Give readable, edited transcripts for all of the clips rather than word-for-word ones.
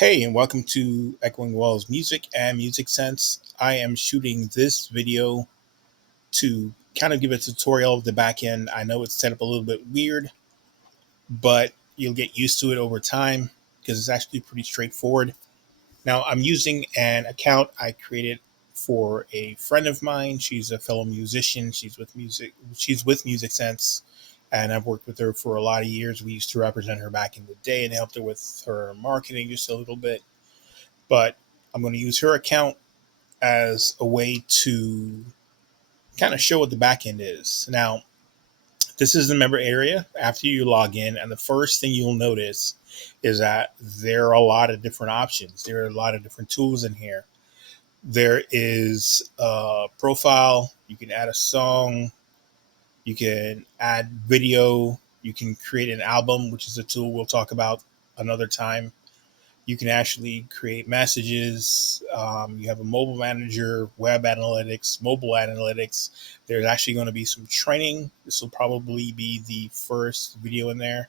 Hey, and welcome to Echoingwalls Music and Music Sense. I am shooting this video to kind of give a tutorial of the back end. I know it's set up a little bit weird, but you'll get used to it over time because it's actually pretty straightforward. Now, I'm using an account I created for a friend of mine. She's a fellow musician. She's with Music Sense, and I've worked with her for a lot of years. We used to represent her back in the day and helped her with her marketing just a little bit, but I'm going to use her account as a way to kind of show what the backend is. Now, this is the member area after you log in, and the first thing you'll notice is that there are a lot of different options. There are a lot of different tools in here. There is a profile, you can add a song, you can add video, you can create an album, which is a tool we'll talk about another time. You can actually create messages. You have a mobile manager, web analytics, mobile analytics. There's actually going to be some training. This will probably be the first video in there.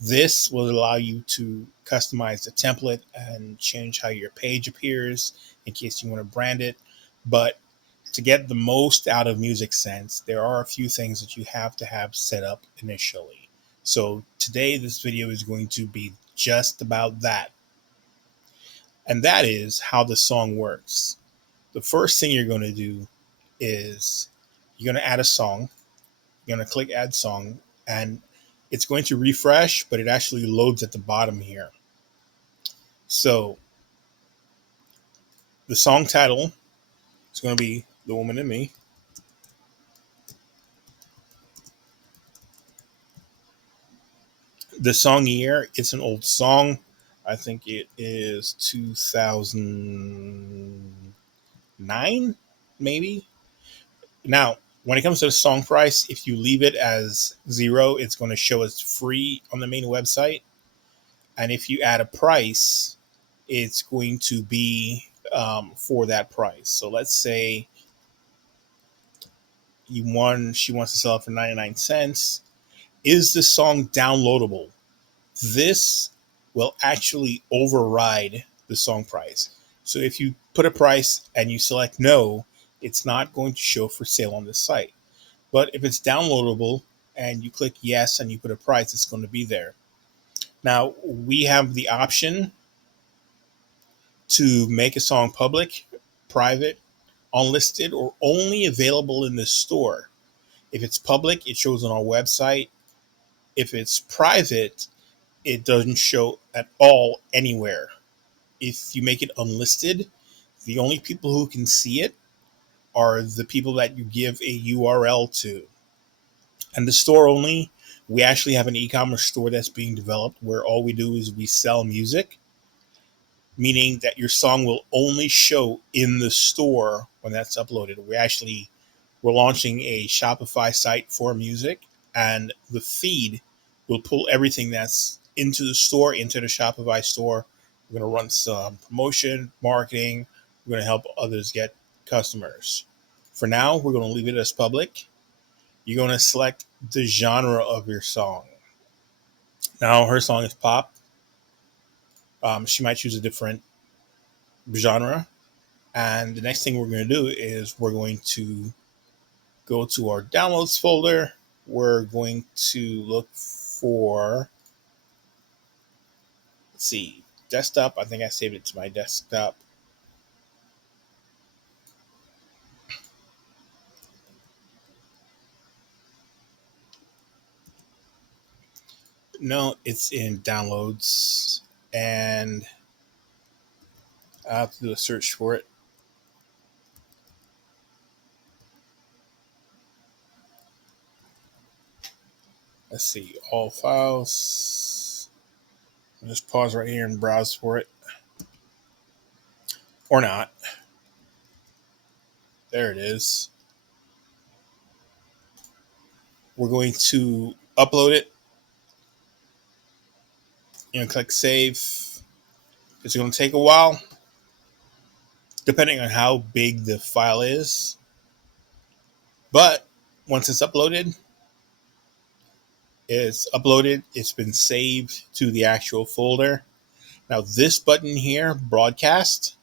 This will allow you to customize the template and change how your page appears in case you want to brand it. But to get the most out of Music Sense, there are a few things that you have to have set up initially. So today, this video is going to be just about that. And that is how the song works. The first thing you're going to do is you're going to add a song. You're going to click add song, and it's going to refresh, but it actually loads at the bottom here. So the song title is going to be The Woman in Me. The song year, it's an old song. I think it is 2009, maybe. Now, when it comes to the song price, if you leave it as 0, it's going to show as free on the main website. And if you add a price, it's going to be for that price. So let's say she wants to sell it for 99 cents. Is the song downloadable? This will actually override the song price. So if you put a price and you select no, it's not going to show for sale on this site. But if it's downloadable and you click yes and you put a price, it's going to be there. Now, we have the option to make a song public, private, unlisted, or only available in the store. If it's public, it shows on our website. If it's private, it doesn't show at all anywhere. If you make it unlisted, the only people who can see it are the people that you give a URL to. And the store only, we actually have an e-commerce store that's being developed where all we do is we sell music, meaning that your song will only show in the store when that's uploaded. We're launching a Shopify site for music, and the feed will pull everything that's into the store into the Shopify store. We're going to run some promotion, marketing. We're going to help others get customers. For now, we're going to leave it as public. You're going to select the genre of your song. Now, her song is pop. She might choose a different genre. And the next thing we're going to do is we're going to go to our downloads folder. We're going to look for, let's see, desktop. I think I saved it to my desktop. No, it's in downloads, and I have to do a search for it. Let's see, all files. I'll just pause right here and browse for it. Or not. There it is. We're going to upload it. Click save. It's going to take a while, depending on how big the file is. But once it's uploaded, it's been saved to the actual folder. Now, this button here, broadcast,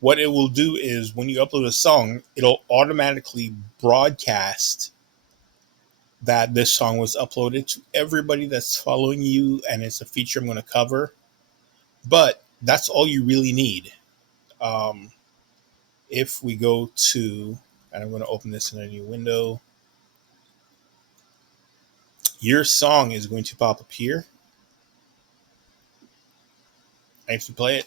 what it will do is when you upload a song, it'll automatically broadcast that this song was uploaded to everybody that's following you, and it's a feature I'm going to cover. But that's all you really need. Um, if we go to, and I'm going to open this in a new window, your song is going to pop up here. And if you play it,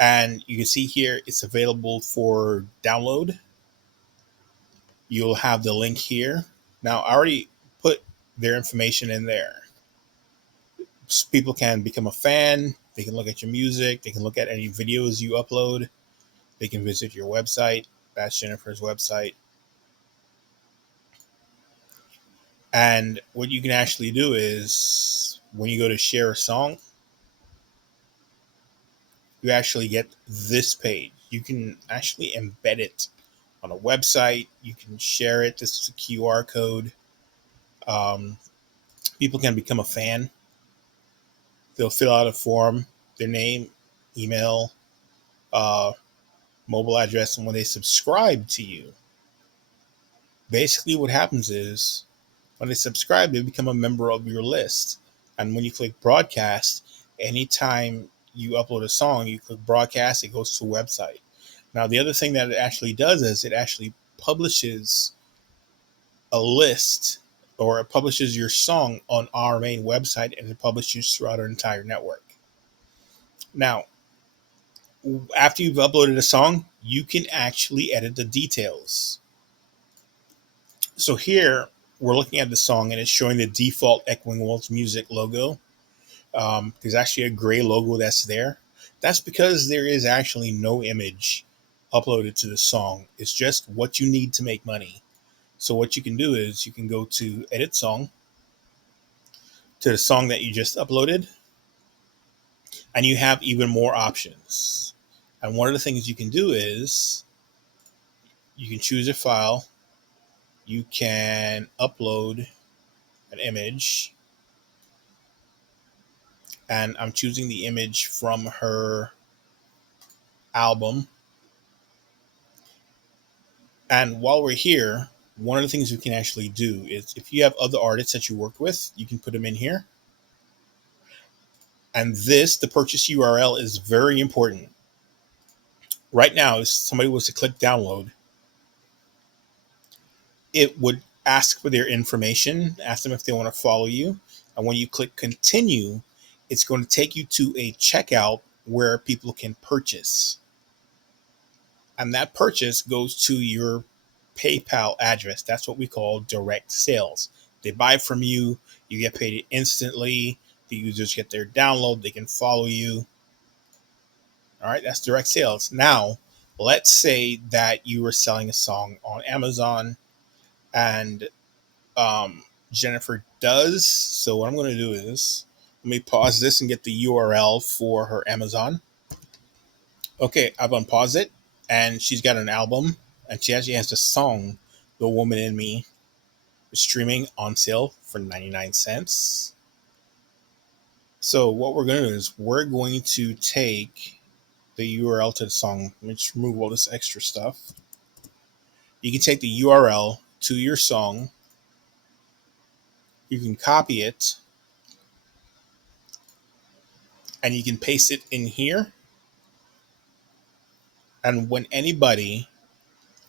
and you can see here it's available for download. You'll have the link here. Now, I already put their information in there. So people can become a fan. They can look at your music. They can look at any videos you upload. They can visit your website. That's Jennifer's website. And what you can actually do is when you go to share a song, you actually get this page. You can actually embed it on a website. You can share it. This is a QR code. Um, People can become a fan. They'll fill out a form, their name, email, uh, mobile address, and when they subscribe to you, basically what happens is when they subscribe, they become a member of your list. And when you click broadcast, anytime you upload a song, you click broadcast, it goes to a website. Now, the other thing that it actually does is it actually publishes a list, or it publishes your song on our main website, and it publishes throughout our entire network. Now, after you've uploaded a song, you can actually edit the details. So here we're looking at the song and it's showing the default Echoingwalls music logo. There's actually a gray logo that's there. That's because there is actually no image uploaded to the song. It's just what you need to make money. So what you can do is you can go to edit song, to the song that you just uploaded, and you have even more options. And one of the things you can do is you can choose a file, you can upload an image, and I'm choosing the image from her album. And while we're here, one of the things we can actually do is if you have other artists that you work with, you can put them in here. And this, the purchase URL, is very important. Right now, if somebody was to click download, it would ask for their information, ask them if they want to follow you. And when you click continue, it's going to take you to a checkout where people can purchase. And that purchase goes to your PayPal address. That's what we call direct sales. They buy from you, you get paid instantly. The users get their download, they can follow you. All right, that's direct sales. Now, let's say that you were selling a song on Amazon and Jennifer does. So, what I'm going to do is let me pause this and get the URL for her Amazon. Okay, I've unpaused it, and she's got an album, and she actually has a song, "The Woman in Me," streaming on sale for 99 cents. So what we're going to do is we're going to take the URL to the song. Let me just remove all this extra stuff. You can take the URL to your song. You can copy it, and you can paste it in here. And when anybody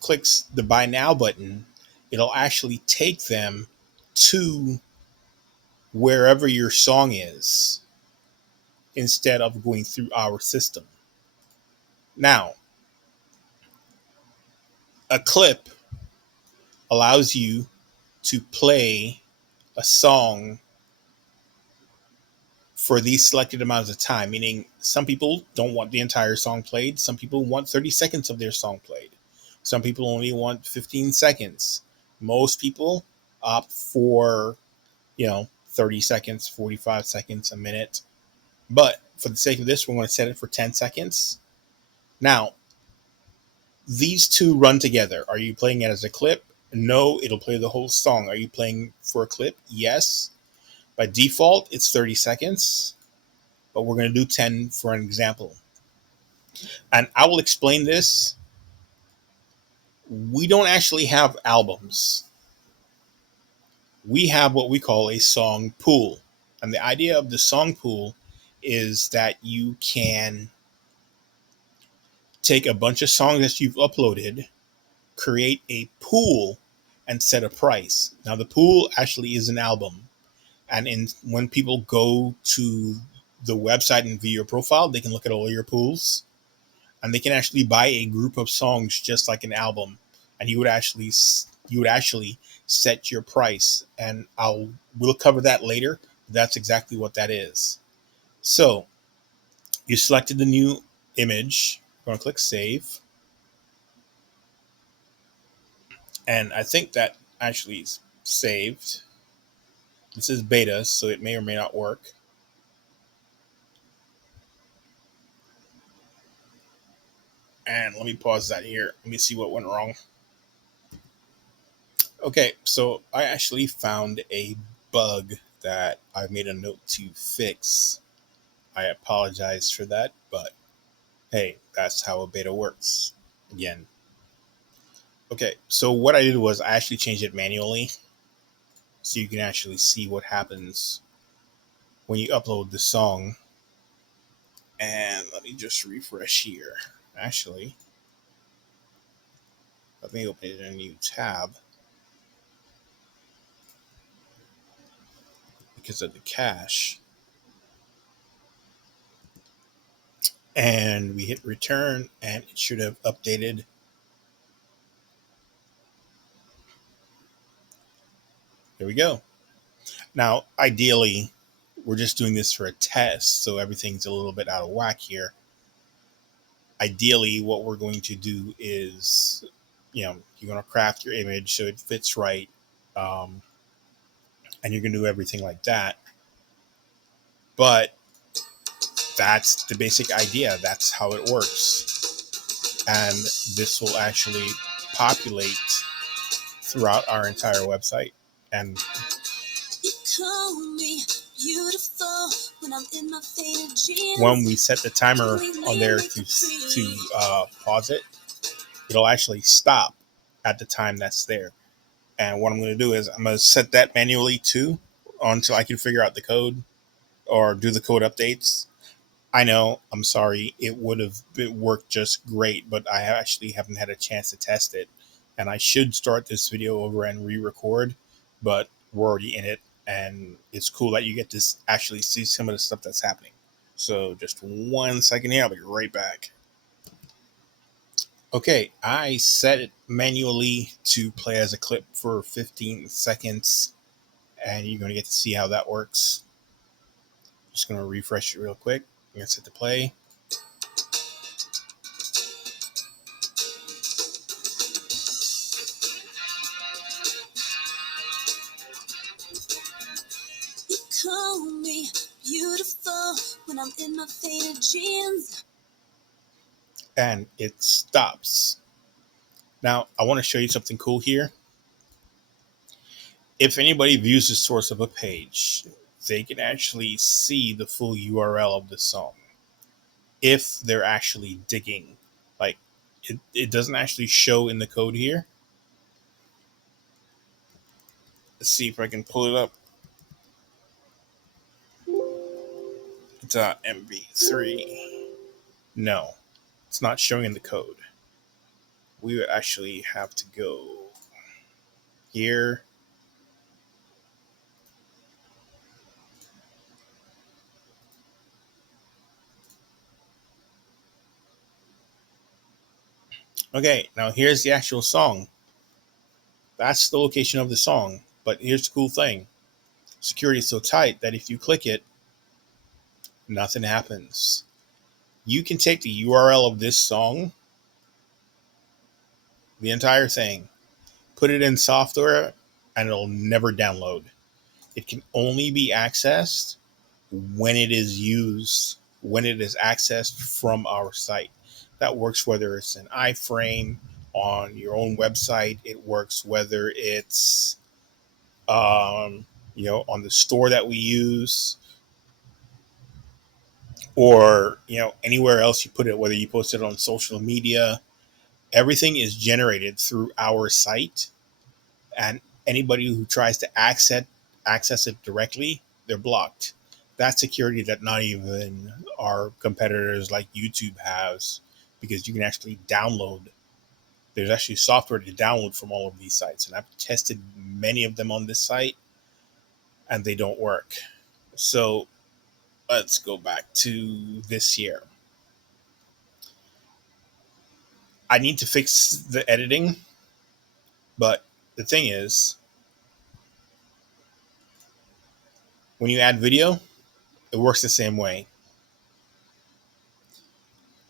clicks the buy now button, it'll actually take them to wherever your song is instead of going through our system. Now, a clip allows you to play a song for these selected amounts of time, meaning some people don't want the entire song played. Some people want 30 seconds of their song played. Some people only want 15 seconds. Most people opt for, 30 seconds, 45 seconds, a minute. But for the sake of this, we're going to set it for 10 seconds. Now, these two run together. Are you playing it as a clip? No, it'll play the whole song. Are you playing for a clip? Yes. By default, it's 30 seconds, but we're going to do 10 for an example. And I will explain this. We don't actually have albums. We have what we call a song pool. And the idea of the song pool is that you can take a bunch of songs that you've uploaded, create a pool, and set a price. Now, the pool actually is an album. And when people go to the website and view your profile, they can look at all your pools, and they can actually buy a group of songs just like an album. And you would actually set your price, and we'll cover that later. That's exactly what that is. So you selected the new image. I'm going to click save, and I think that actually is saved. This is beta, so it may or may not work. And let me pause that here. Let me see what went wrong. Okay, so I actually found a bug that I made a note to fix. I apologize for that, but hey, that's how a beta works. Again. Okay, so what I did was I actually changed it manually so you can actually see what happens when you upload the song. And let me just refresh here. Actually, let me open it in a new tab because of the cache. And we hit return, and it should have updated. There we go. Now, ideally, we're just doing this for a test, so everything's a little bit out of whack here. Ideally, what we're going to do is, you're going to craft your image so it fits right, um, and you're going to do everything like that. But that's the basic idea. That's how it works. And this will actually populate throughout our entire website. And when we set the timer on there to pause it, it'll actually stop at the time that's there. And what I'm going to do is I'm going to set that manually too until I can figure out the code or do the code updates. I know, I'm sorry, it would have worked just great, but I actually haven't had a chance to test it. And I should start this video over and re-record, but we're already in it. And it's cool that you get to actually see some of the stuff that's happening. So just 1 second here, I'll be right back. Okay, I set it manually to play as a clip for 15 seconds, and you're going to get to see how that works. Just going to refresh it real quick. I'm going to set the play. You call me beautiful when I'm in my faded jeans. And it stops. Now, I want to show you something cool here. If anybody views the source of a page, they can actually see the full URL of the song. If they're actually digging. Like, it doesn't actually show in the code here. Let's see if I can pull it up. It's .mv3. No, it's not showing in the code. We would actually have to go here. Okay, now here's the actual song. That's the location of the song. But here's the cool thing. Security is so tight that if you click it, nothing happens. You can take the URL of this song, the entire thing, put it in software, and it'll never download. It can only be accessed when it is used, when it is accessed from our site. That works whether it's an iframe on your own website. It works whether it's on the store that we use, or anywhere else you put it, whether you post it on social media. Everything is generated through our site, and anybody who tries to access it directly, they're blocked. That's security that not even our competitors like YouTube has, because you can actually download. There's actually software to download from all of these sites, and I've tested many of them on this site, and they don't work. So let's go back to this year. I need to fix the editing, but the thing is, when you add video, it works the same way.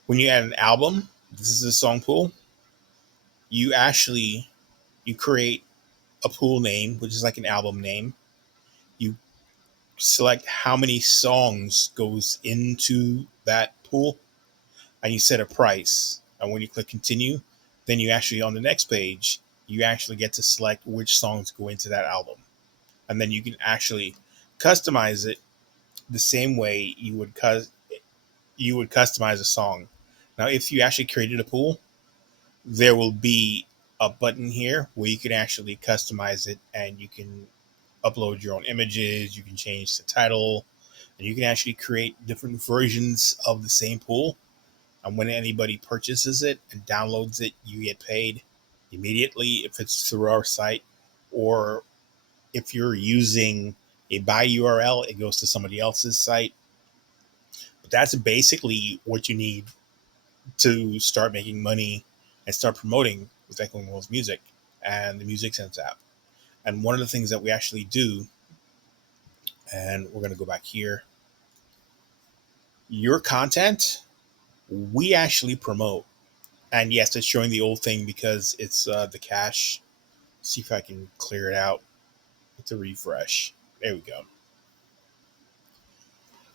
When you add an album, this is a song pool. You actually you create a pool name, which is like an album name. You select how many songs goes into that pool, and you set a price. And when you click continue, then you actually, on the next page, you actually get to select which songs go into that album. And then you can actually customize it the same way you would customize a song. Now, if you actually created a pool, there will be a button here where you can actually customize it, and you can upload your own images, you can change the title, and you can actually create different versions of the same pool. And when anybody purchases it and downloads it, you get paid immediately if it's through our site, or if you're using a buy URL, it goes to somebody else's site. But that's basically what you need to start making money and start promoting with Echoingwalls music and the Music Sense app. And one of the things that we actually do, and we're going to go back here, your content, we actually promote. And yes, it's showing the old thing because it's the cache. See if I can clear it out with the refresh. There we go.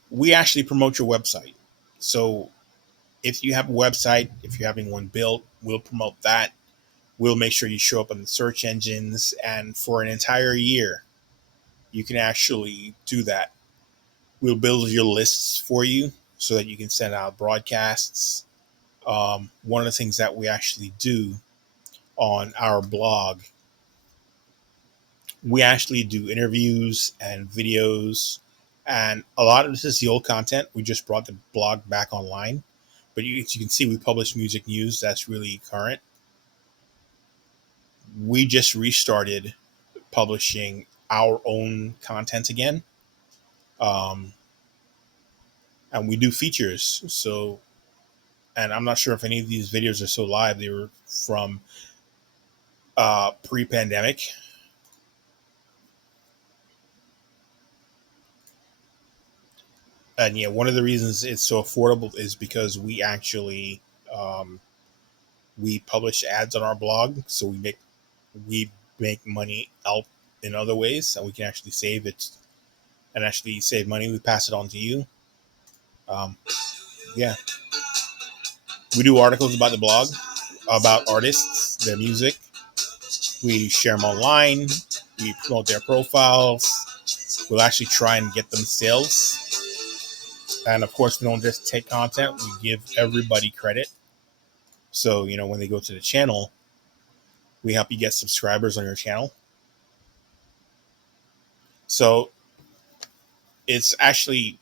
We actually promote your website. So if you have a website, if you're having one built, we'll promote that. We'll make sure you show up on the search engines. And for an entire year, you can actually do that. We'll build your lists for you so that you can send out broadcasts. One of the things that we actually do on our blog, we actually do interviews and videos, and a lot of this is the old content. We just brought the blog back online, but as you can see, we publish music news that's really current. We just restarted publishing our own content again, um, and we do features. So, and I'm not sure if any of these videos are still live. They were from pre-pandemic. And yeah, one of the reasons it's so affordable is because we actually um, we publish ads on our blog, so we make money out in other ways, and we can actually save it and actually save money. We pass it on to you. Um, yeah, we do articles about the blog, about artists, their music. We share them online. We promote their profiles. We'll actually try and get them sales. And of course, we don't just take content, we give everybody credit. So, when they go to the channel, we help you get subscribers on your channel. So, it's actually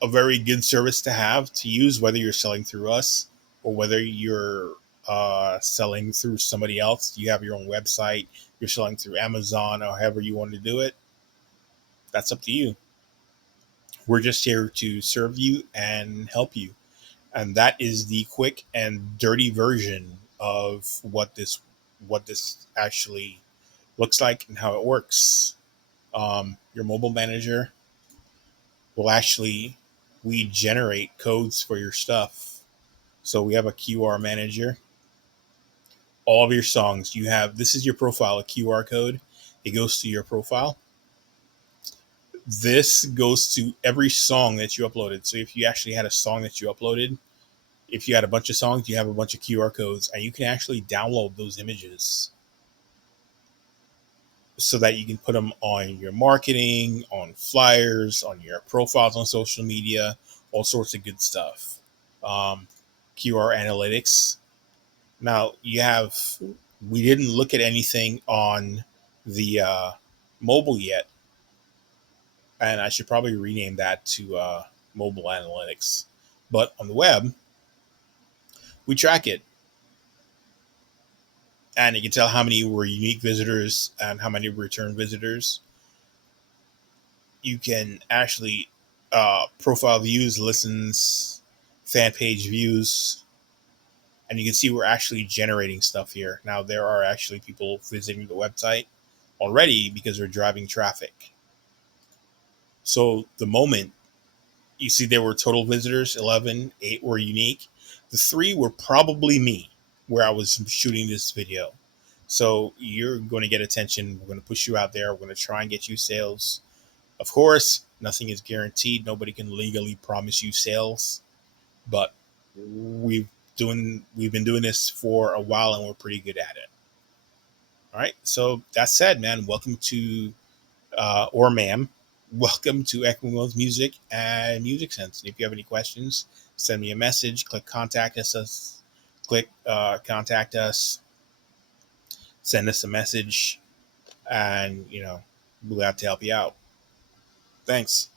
a very good service to have to use, whether you're selling through us or whether you're selling through somebody else. You have your own website, you're selling through Amazon, or however you want to do it. That's up to you. We're just here to serve you and help you. And that is the quick and dirty version of what this actually looks like and how it works. Your mobile manager will actually we generate codes for your stuff. So we have a QR manager. All of your songs, you have this is your profile, a QR code. It goes to your profile. This goes to every song that you uploaded. So if you actually had a song that you uploaded, If you had a bunch of songs, you have a bunch of QR codes, and you can actually download those images so that you can put them on your marketing, on flyers, on your profiles on social media, all sorts of good stuff. Um, QR analytics. Now you have. We didn't look at anything on the mobile yet, and I should probably rename that to mobile analytics. But on the web, we track it, and you can tell how many were unique visitors and how many return visitors. You can actually profile views, listens, fan page views, and you can see we're actually generating stuff here. Now, there are actually people visiting the website already because they're driving traffic. So the moment you see there were total visitors, 11, 8 were unique. The 3 were probably me where I was shooting this video. So you're going to get attention. We're going to push you out there. We're going to try and get you sales. Of course, nothing is guaranteed. Nobody can legally promise you sales, but we've been doing this for a while and we're pretty good at it. All right. So that said, man, welcome to or ma'am, welcome to Echoingwalls Music and Music Sense. And if you have any questions, send me a message. Click contact us. Click contact us. Send us a message, and we'll have to help you out. Thanks.